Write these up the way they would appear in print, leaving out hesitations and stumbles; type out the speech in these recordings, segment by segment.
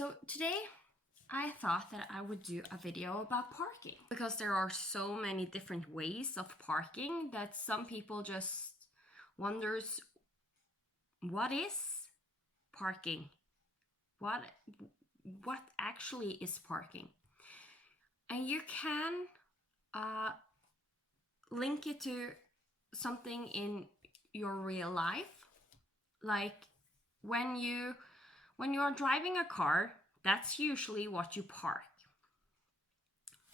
So today I thought that I would do a video about parking because there are so many different ways of parking that some people just wonders what is parking? What actually is parking? And you can link it to something in your real life, like when you are driving a car, that's usually what you park.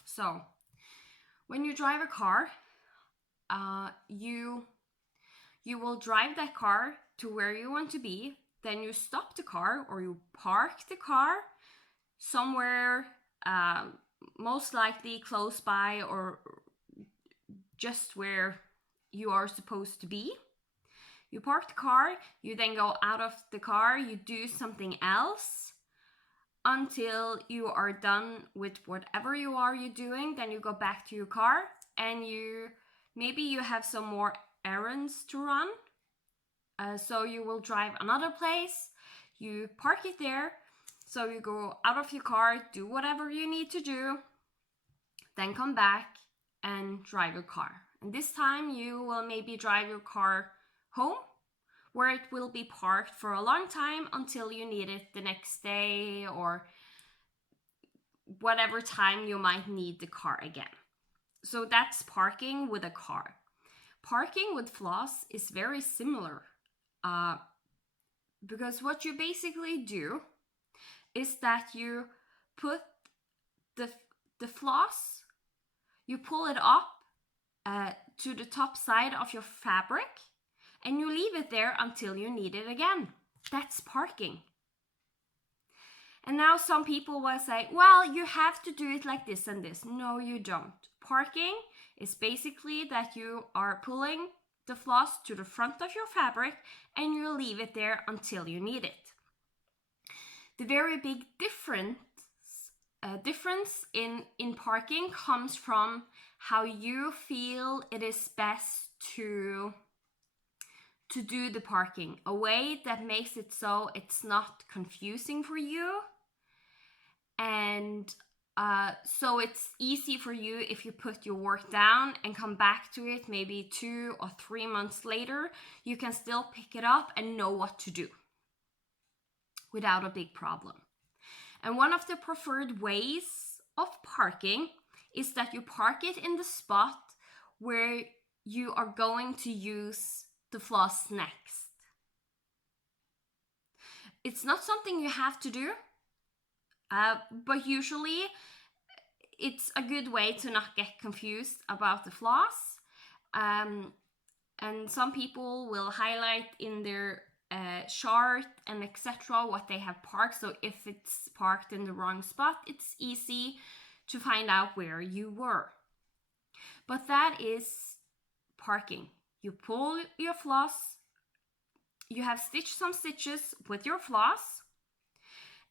So when you drive a car, you will drive that car to where you want to be. Then you stop the car or you park the car somewhere, most likely close by or just where you are supposed to be. You park the car, you then go out of the car, you do something else until you are done with whatever you're doing. Then you go back to your car and maybe you have some more errands to run. So you will drive another place, you park it there, so you go out of your car, do whatever you need to do, then come back and drive your car. And this time you will maybe drive your car home, where it will be parked for a long time until you need it the next day or whatever time you might need the car again. So that's parking with a car. Parking with floss is very similar, because what you basically do is that you put the floss, you pull it up to the top side of your fabric, and you leave it there until you need it again. That's parking. And now some people will say, well, you have to do it like this and this. No, you don't. Parking is basically that you are pulling the floss to the front of your fabric and you leave it there until you need it. The very big difference in parking comes from how you feel it is best to do the parking, a way that makes it so it's not confusing for you, and so it's easy for you if you put your work down and come back to it maybe 2 or 3 months later. You can still pick it up and know what to do without a big problem. And one of the preferred ways of parking is that you park it in the spot where you are going to use the floss next. It's not something you have to do, but usually it's a good way to not get confused about the floss. And some people will highlight in their chart and etc. what they have parked. So if it's parked in the wrong spot, it's easy to find out where you were. But that is parking. You pull your floss, you have stitched some stitches with your floss,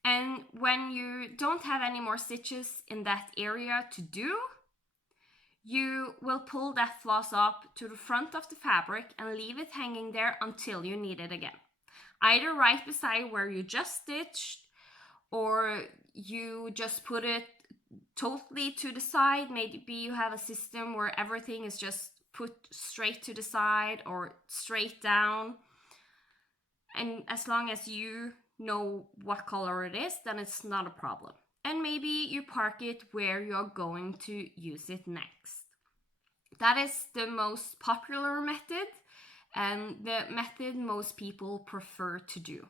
and when you don't have any more stitches in that area to do, you will pull that floss up to the front of the fabric and leave it hanging there until you need it again. Either right beside where you just stitched, or you just put it totally to the side. Maybe you have a system where everything is just put straight to the side or straight down. And as long as you know what color it is, then it's not a problem. And maybe you park it where you're going to use it next. That is the most popular method and the method most people prefer to do.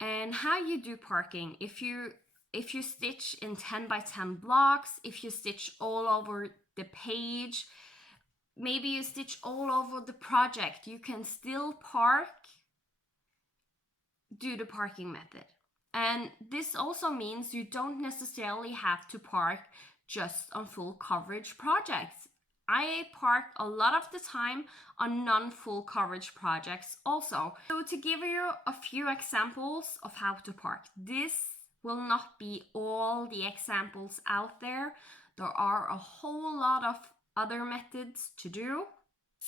And how you do parking, if you stitch in 10 by 10 blocks, if you stitch all over the page, maybe you stitch all over the project, you can still do the parking method. And this also means you don't necessarily have to park just on full coverage projects. I park a lot of the time on non-full coverage projects also. So to give you a few examples of how to park, this will not be all the examples out there. There are a whole lot of other methods to do.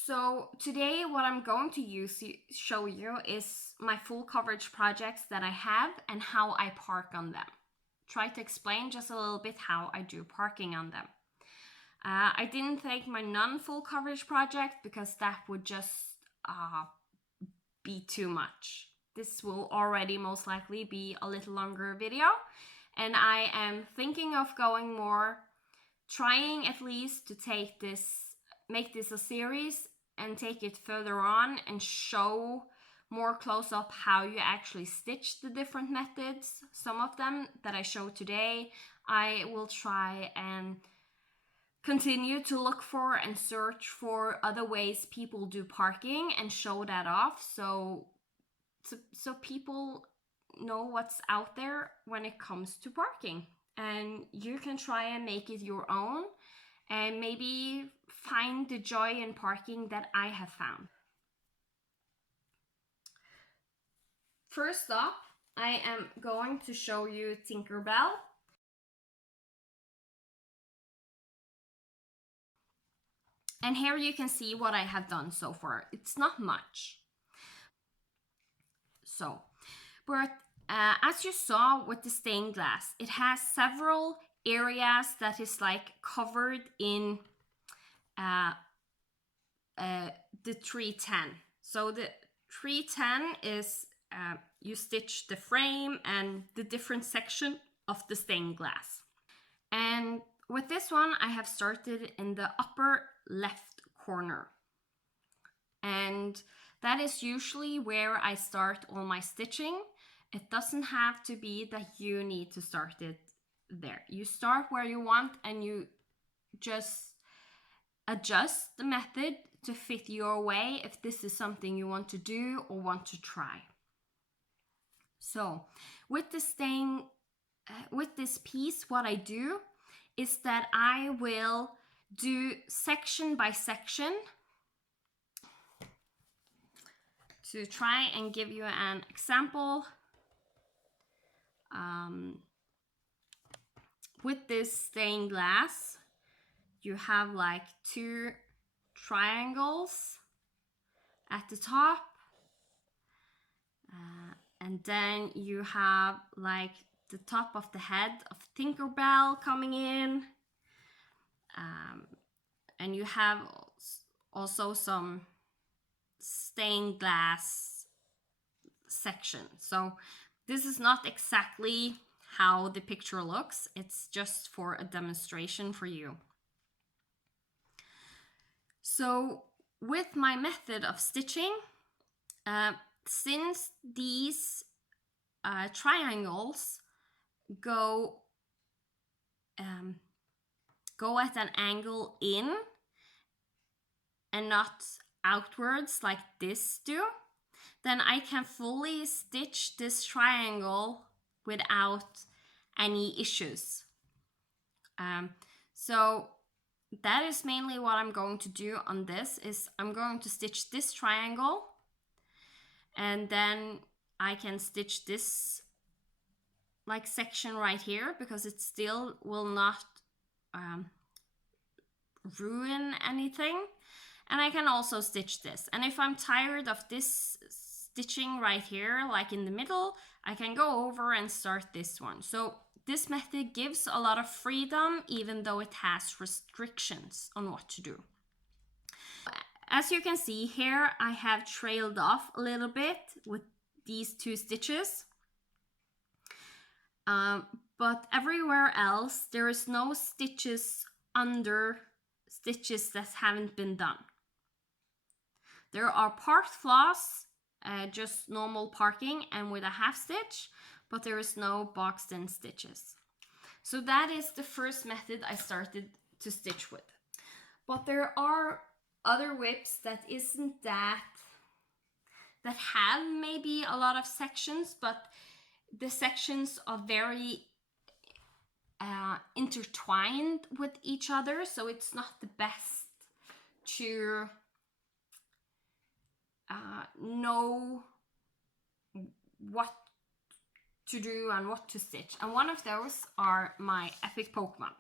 So today what I'm going to show you is my full coverage projects that I have and how I park on them. Try to explain just a little bit how I do parking on them. I didn't take my non-full coverage project because that would just be too much. This will already most likely be a little longer video, and I am thinking of going more, trying at least to make this a series and take it further on and show more close up how you actually stitch the different methods. Some of them that I show today, I will try and continue to look for and search for other ways people do parking and show that off, so people know what's out there when it comes to parking, and you can try and make it your own and maybe find the joy in parking that I have found. First up, I am going to show you Tinkerbell. And here you can see what I have done so far. It's not much. So, but as you saw with the stained glass, it has several areas that is like covered in the 310. So the 310 is you stitch the frame and the different section of the stained glass. And with this one, I have started in the upper left corner. And that is usually where I start all my stitching. It doesn't have to be that you need to start it there. You start where you want and you just adjust the method to fit your way if this is something you want to do or want to try. So with this piece, what I do is that I will do section by section to try and give you an example. With this stained glass, you have like 2 triangles at the top, and then you have like the top of the head of Tinkerbell coming in, and you have also some stained glass section. So this is not exactly how the picture looks, it's just for a demonstration for you. So with my method of stitching, since these triangles go at an angle in and not outwards like this do, then I can fully stitch this triangle without any issues. So that is mainly what I'm going to do on this, is I'm going to stitch this triangle, and then I can stitch this like section right here because it still will not ruin anything. And I can also stitch this. And if I'm tired of this stitching right here, like in the middle, I can go over and start this one. So this method gives a lot of freedom, even though it has restrictions on what to do. As you can see here, I have trailed off a little bit with these 2 stitches. But everywhere else, there is no stitches under stitches that haven't been done. There are parked floss, just normal parking and with a half stitch, but there is no boxed in stitches. So that is the first method I started to stitch with. But there are other whips that isn't that have maybe a lot of sections, but the sections are very intertwined with each other, so it's not the best to know what to do and what to stitch. And one of those are my epic Pokemon.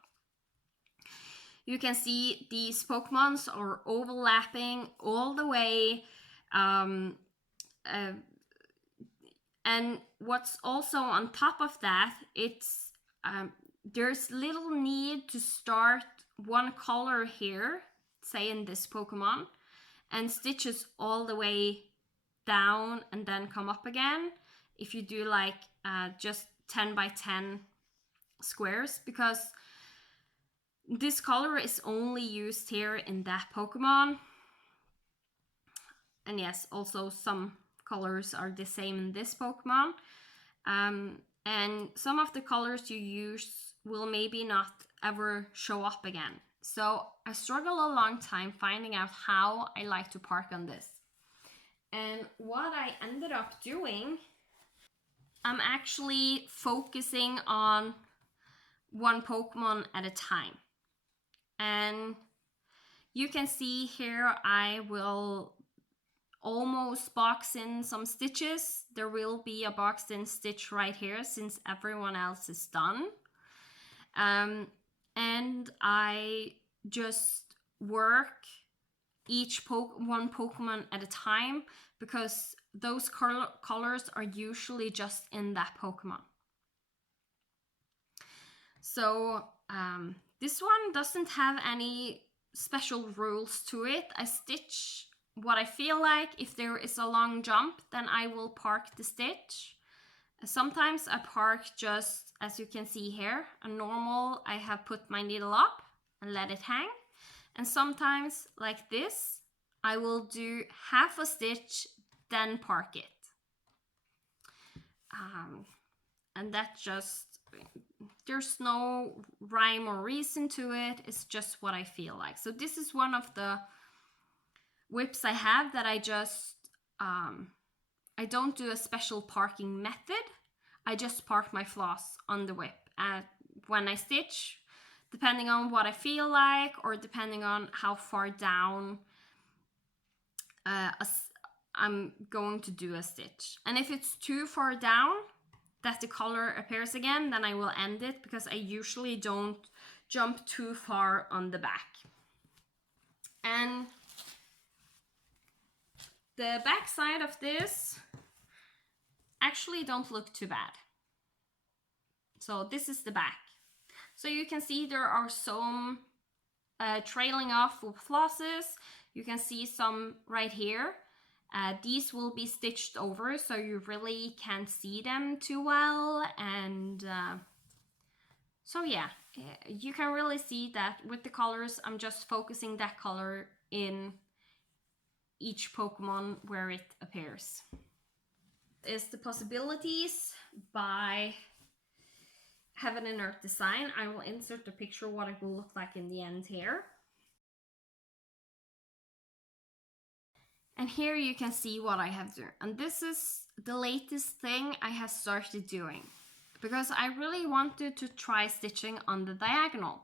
you can see these Pokemons are overlapping all the way. Uh, and what's also on top of that, it's there's little need to start one color here, say in this Pokemon, and stitches all the way down and then come up again if you do like just 10 by 10 squares, because this color is only used here in that Pokemon. And yes, also some colors are the same in this Pokemon. And some of the colors you use will maybe not ever show up again. So I struggle a long time finding out how I like to park on this. And what I ended up doing, I'm actually focusing on one Pokemon at a time. And you can see here I will almost box in some stitches. There will be a boxed in stitch right here since everyone else is done. And I just work one Pokemon at a time, because those colors are usually just in that Pokemon. So this one doesn't have any special rules to it. I stitch what I feel like. If there is a long jump, then I will park the stitch. Sometimes I park just, as you can see here, a normal, I have put my needle up and let it hang. And sometimes, like this, I will do half a stitch, then park it. And that just, there's no rhyme or reason to it. It's just what I feel like. So this is one of the whips I have that I just, I don't do a special parking method. I just park my floss on the whip. And when I stitch, depending on what I feel like, or depending on how far down I'm going to do a stitch. And if it's too far down that the color appears again, then I will end it, because I usually don't jump too far on the back. And the back side of this actually don't look too bad. So this is the back. So you can see there are some trailing off with flosses. You can see some right here. These will be stitched over, so you really can't see them too well. And so yeah, you can really see that with the colors, I'm just focusing that color in each Pokemon where it appears. Is the possibilities by Heaven and Earth Design. I will insert the picture what it will look like in the end here. And here you can see what I have done. And this is the latest thing I have started doing, because I really wanted to try stitching on the diagonal.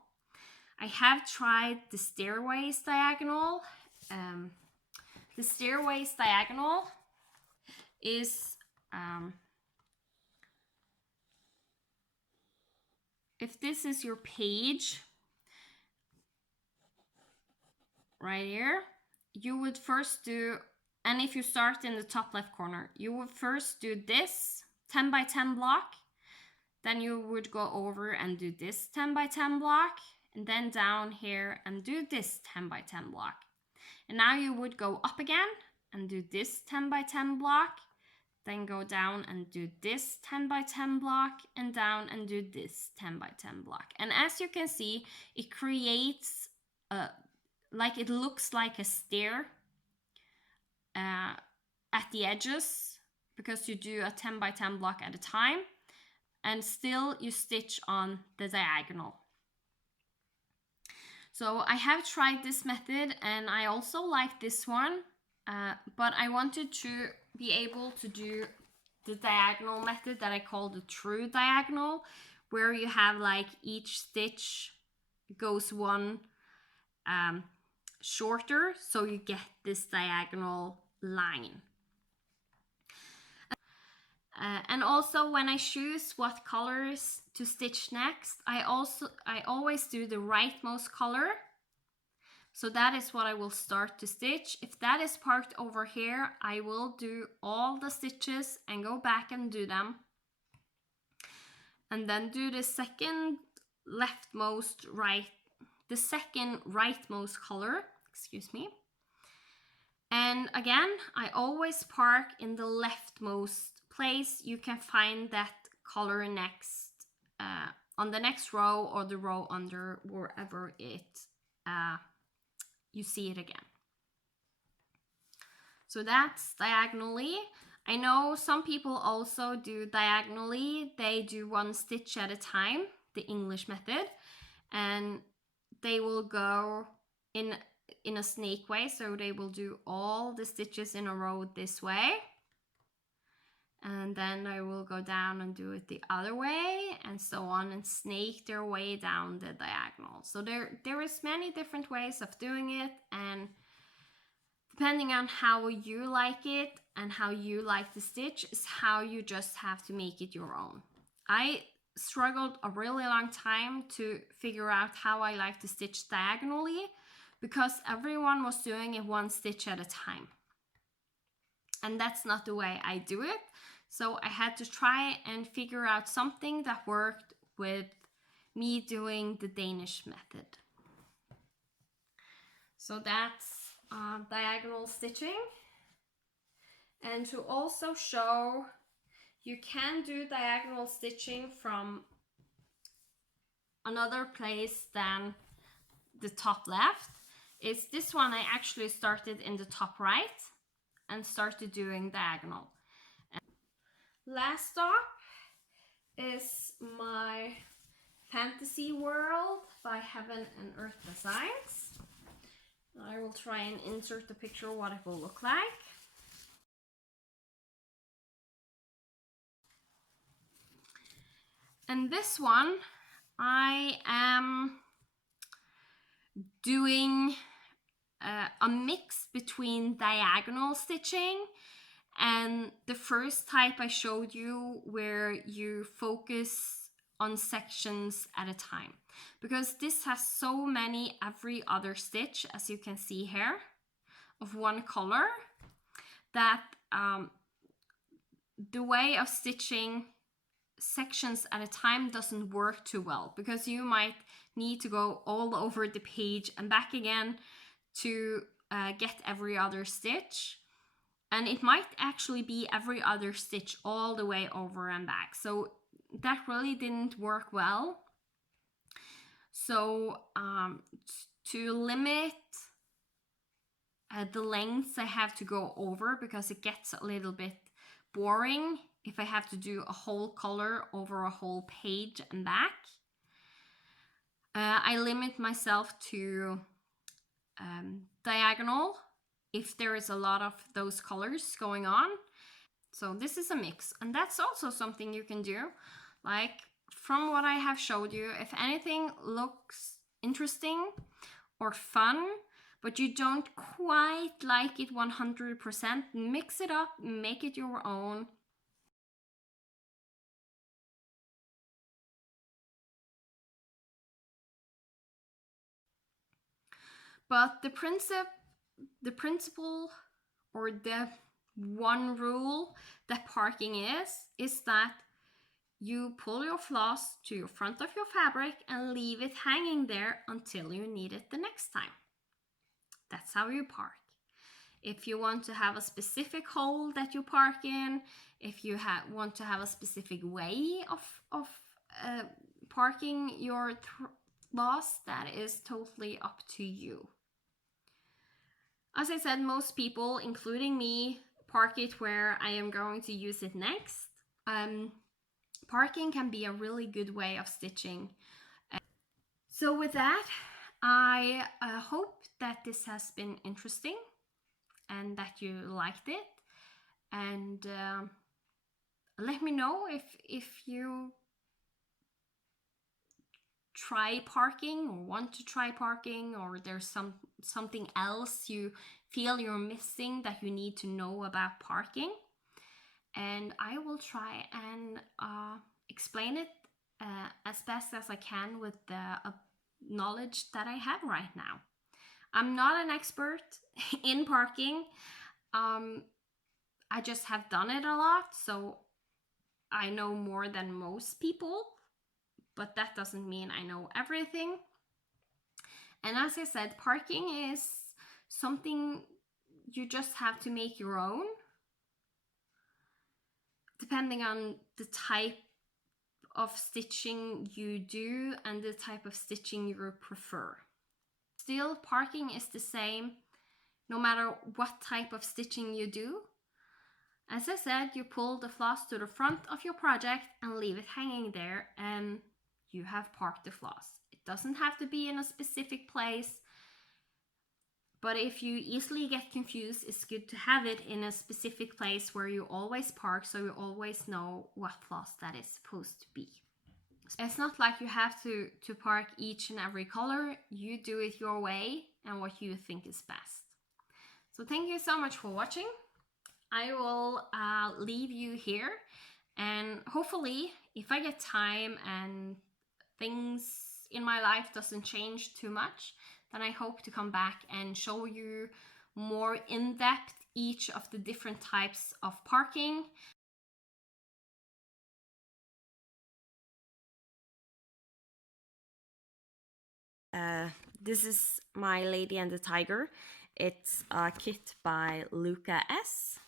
I have tried the stairways diagonal. The stairways diagonal is, if this is your page right here, you would first do, and if you start in the top left corner, you would first do this 10 by 10 block, then you would go over and do this 10 by 10 block, and then down here and do this 10 by 10 block. And now you would go up again and do this 10 by 10 block, then go down and do this 10 by 10 block, and down and do this 10 by 10 block. And as you can see, it creates like it looks like a stair at the edges, because you do a 10 by 10 block at a time, and still you stitch on the diagonal. So I have tried this method, and I also like this one, but I wanted to be able to do the diagonal method that I call the true diagonal, where you have like each stitch goes one shorter, so you get this diagonal line. And also when I choose what colors to stitch next, I always do the rightmost color So that is what I will start to stitch. If that is parked over here, I will do all the stitches and go back and do them. And then do the second rightmost color, excuse me. And again, I always park in the leftmost place. You can find that color next on the next row or the row under, wherever you see it again. So that's diagonally. I know some people also do diagonally. They do one stitch at a time, the English method, and they will go in a snake way. So they will do all the stitches in a row this way. And then I will go down and do it the other way, and so on, and snake their way down the diagonal. So there is many different ways of doing it, and depending on how you like it and how you like to stitch is how you just have to make it your own. I struggled a really long time to figure out how I like to stitch diagonally, because everyone was doing it one stitch at a time. And that's not the way I do it. So I had to try and figure out something that worked with me doing the Danish method. So that's diagonal stitching. And to also show you can do diagonal stitching from another place than the top left, is this one. I actually started in the top right and started doing diagonal. Last stop is my fantasy world by Heaven and Earth Designs. I will try and insert the picture of what it will look like. And this one, I am doing a mix between diagonal stitching and the first type I showed you, where you focus on sections at a time, because this has so many every other stitch, as you can see here, of one color, that the way of stitching sections at a time doesn't work too well, because you might need to go all over the page and back again to get every other stitch. And it might actually be every other stitch all the way over and back. So that really didn't work well. So to limit the lengths I have to go over, because it gets a little bit boring if I have to do a whole color over a whole page and back, I limit myself to diagonal if there is a lot of those colors going on. So this is a mix, and that's also something you can do. Like from what I have showed you, if anything looks interesting or fun, but you don't quite like it 100%, mix it up, make it your own. But the principle or the one rule that parking is that you pull your floss to your front of your fabric and leave it hanging there until you need it the next time. That's how you park. If you want to have a specific hole that you park in, if you want to have a specific way of parking your floss, that is totally up to you. As I said, most people, including me, park it where I am going to use it next. Parking can be a really good way of stitching. So with that, I hope that this has been interesting and that you liked it. And let me know if you try parking or want to try parking, or there's something else you feel you're missing that you need to know about parking. And I will try and explain it as best as I can with the knowledge that I have right now. I'm not an expert in parking. I just have done it a lot, so I know more than most people, but that doesn't mean I know everything. And as I said, parking is something you just have to make your own, depending on the type of stitching you do and the type of stitching you prefer. Still, parking is the same no matter what type of stitching you do. As I said, you pull the floss to the front of your project and leave it hanging there, and you have parked the floss. It doesn't have to be in a specific place, but if you easily get confused, it's good to have it in a specific place where you always park, so you always know what floss that is supposed to be. It's not like you have to park each and every color. You do it your way and what you think is best. So thank you so much for watching. I will leave you here, and hopefully if I get time and things in my life doesn't change too much, then I hope to come back and show you more in depth each of the different types of parking. This is My Lady and the Tiger. It's a kit by Luca S.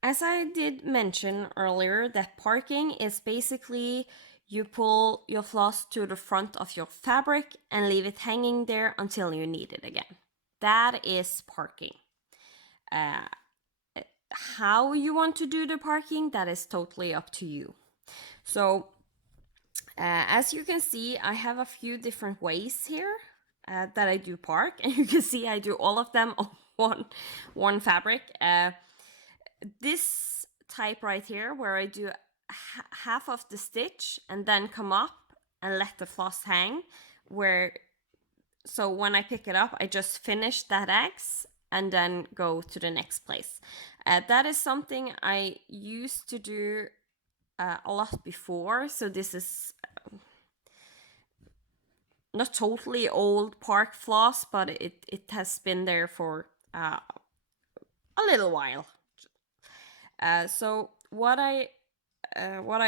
As I did mention earlier, that parking is basically you pull your floss to the front of your fabric and leave it hanging there until you need it again. That is parking. How you want to do the parking, that is totally up to you. So as you can see, I have a few different ways here that I do park, and you can see I do all of them on one fabric. This type right here, where I do half of the stitch and then come up and let the floss hang, so when I pick it up, I just finish that X and then go to the next place. That is something I used to do a lot before, so this is not totally old park floss, but it has been there for a little while. So what I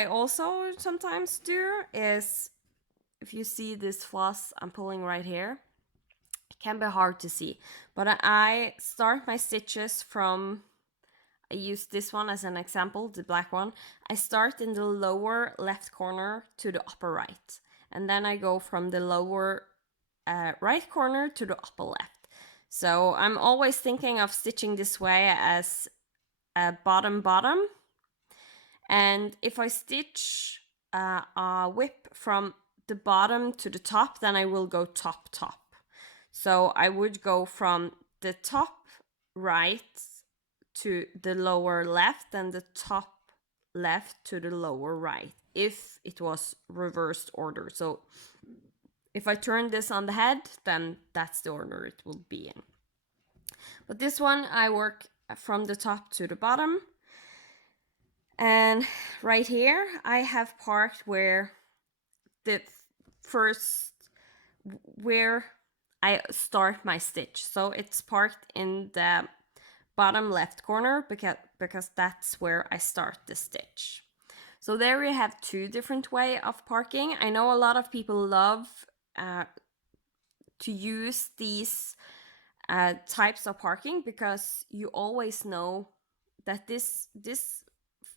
also sometimes do is, if you see this floss I'm pulling right here, it can be hard to see, but I start my stitches from, I use this one as an example, the black one. I start in the lower left corner to the upper right, and then I go from the lower right corner to the upper left. So I'm always thinking of stitching this way as a bottom bottom, and if I stitch a whip from the bottom to the top, then I will go top top. So I would go from the top right to the lower left and the top left to the lower right, if it was reversed order. So if I turn this on the head, then that's the order it will be in. But this one, I work from the top to the bottom. And right here, I have parked where the first, where I start my stitch. So it's parked in the bottom left corner because that's where I start the stitch. So there we have two different way of parking. I know a lot of people love to use these types of parking because you always know that this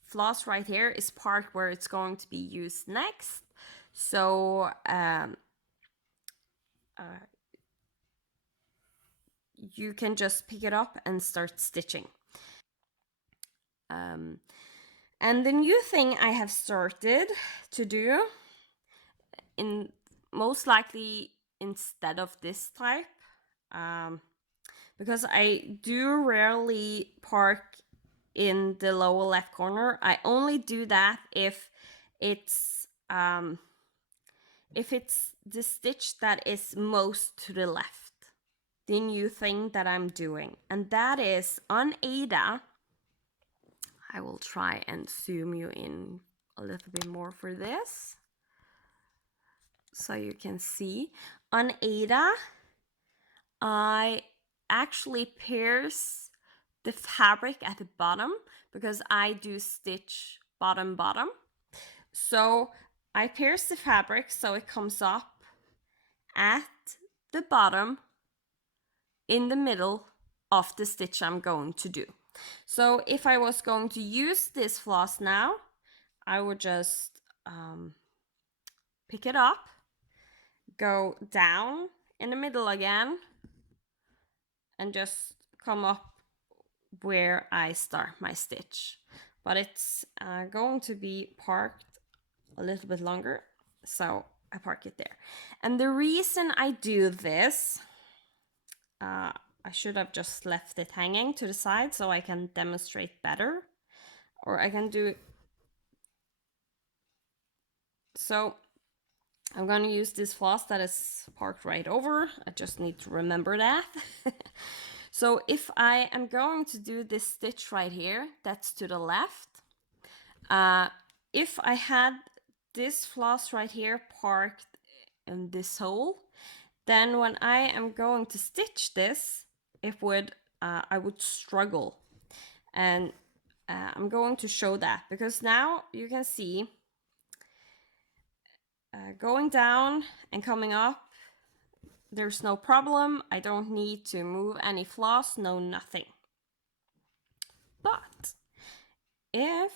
floss right here is parked where it's going to be used next. So you can just pick it up and start stitching. And the new thing I have started to do, in most likely instead of this type, because I do rarely park in the lower left corner. I only do that if it's the stitch that is most to the left. The new thing that I'm doing, and that is on Ada. I will try and zoom you in a little bit more for this, so you can see. On Ada, I actually pierce the fabric at the bottom because I do stitch bottom bottom. So I pierce the fabric so it comes up at the bottom in the middle of the stitch I'm going to do. So if I was going to use this floss now, I would just pick it up, go down in the middle again, and just come up where I start my stitch. But it's going to be parked a little bit longer, so I park it there. And the reason I do this, I should have just left it hanging to the side so I can demonstrate better, or I can do. So I'm going to use this floss that is parked right over. I just need to remember that. So if I am going to do this stitch right here, that's to the left. If I had this floss right here parked in this hole, then when I am going to stitch this, I would struggle. And I'm going to show that because now you can see going down and coming up, there's no problem. I don't need to move any floss, no nothing. But if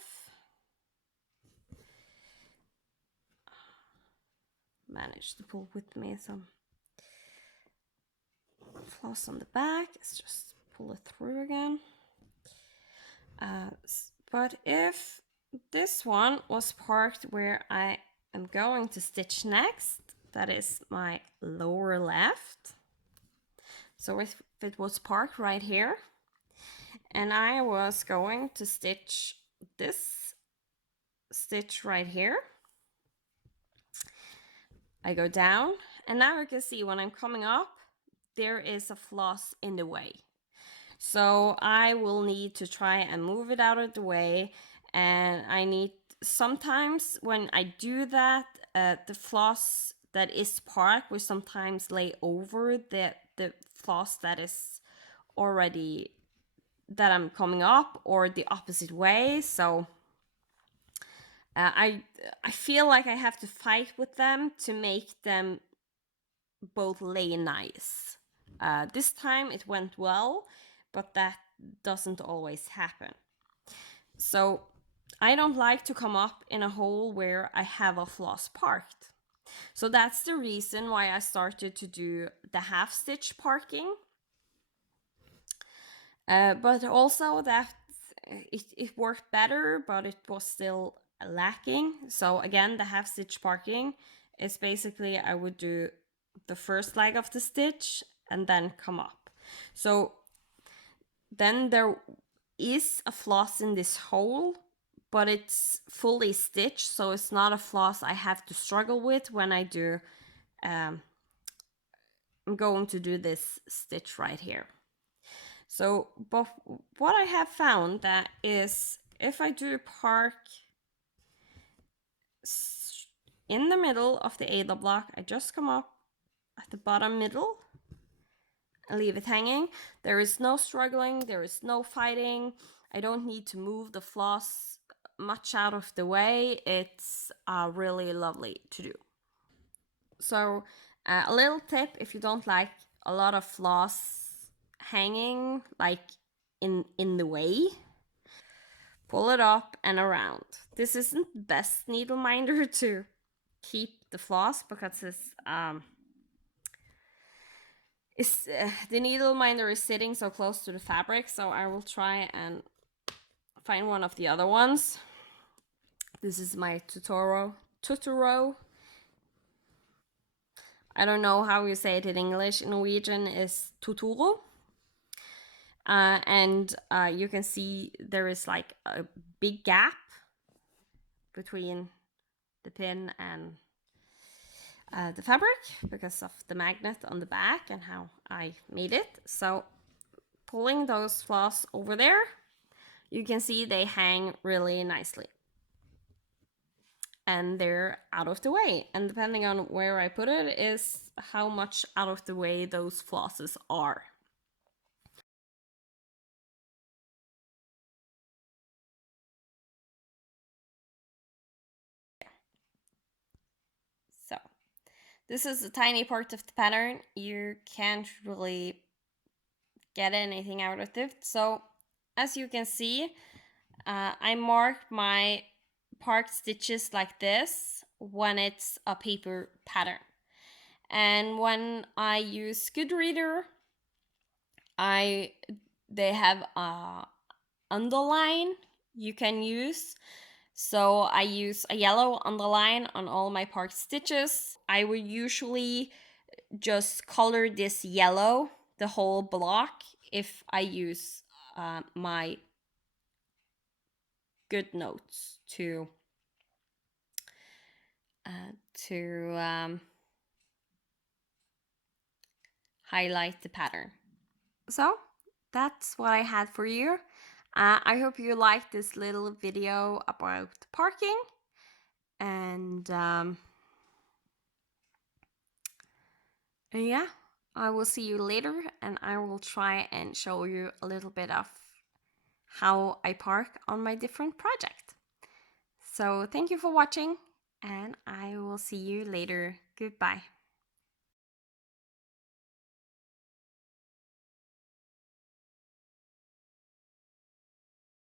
manage to pull with me some floss on the back, let's just pull it through again. But if this one was parked where I am going to stitch next, that is my lower left. So if it was parked right here and I was going to stitch this stitch right here, I go down, and now you can see when I'm coming up, there is a floss in the way. So I will need to try and move it out of the way, and I need sometimes when I do that, the floss that is parked will sometimes lay over the floss that is already that I'm coming up, or the opposite way. So I feel like I have to fight with them to make them both lay nice. This time it went well, but that doesn't always happen. So I don't like to come up in a hole where I have a floss parked. So that's the reason why I started to do the half stitch parking. But also that it worked better, but it was still lacking. So again, the half stitch parking is basically I would do the first leg of the stitch and then come up. So then there is a floss in this hole, but it's fully stitched, so it's not a floss I have to struggle with when I do I'm going to do this stitch right here. So, but what I have found that is if I do park in the middle of the Ada block, I just come up at the bottom middle and leave it hanging. There is no struggling, there is no fighting. I don't need to move the floss much out of the way. It's really lovely to do. So a little tip, if you don't like a lot of floss hanging like in the way, pull it up and around. This isn't the best needle minder to keep the floss because the needle minder is sitting so close to the fabric, so I will try and find one of the other ones. This is my Tuturo. I don't know how you say it in English. In Norwegian is Tuturo. And you can see there is like a big gap between the pin and the fabric because of the magnet on the back and how I made it. So pulling those floss over there, you can see they hang really nicely. and they're out of the way. And depending on where I put it is how much out of the way those flosses are. So this is a tiny part of the pattern. You can't really get anything out of it. So as you can see, I mark my parked stitches like this when it's a paper pattern. And when I use Goodreader, they have a underline you can use. So I use a yellow underline on all my parked stitches. I will usually just color this yellow the whole block if I use my good notes to highlight the pattern. So that's what I had for you. I hope you liked this little video about parking, and yeah, I will see you later, and I will try and show you a little bit of how I park on my different project. So thank you for watching, and I will see you later. Goodbye.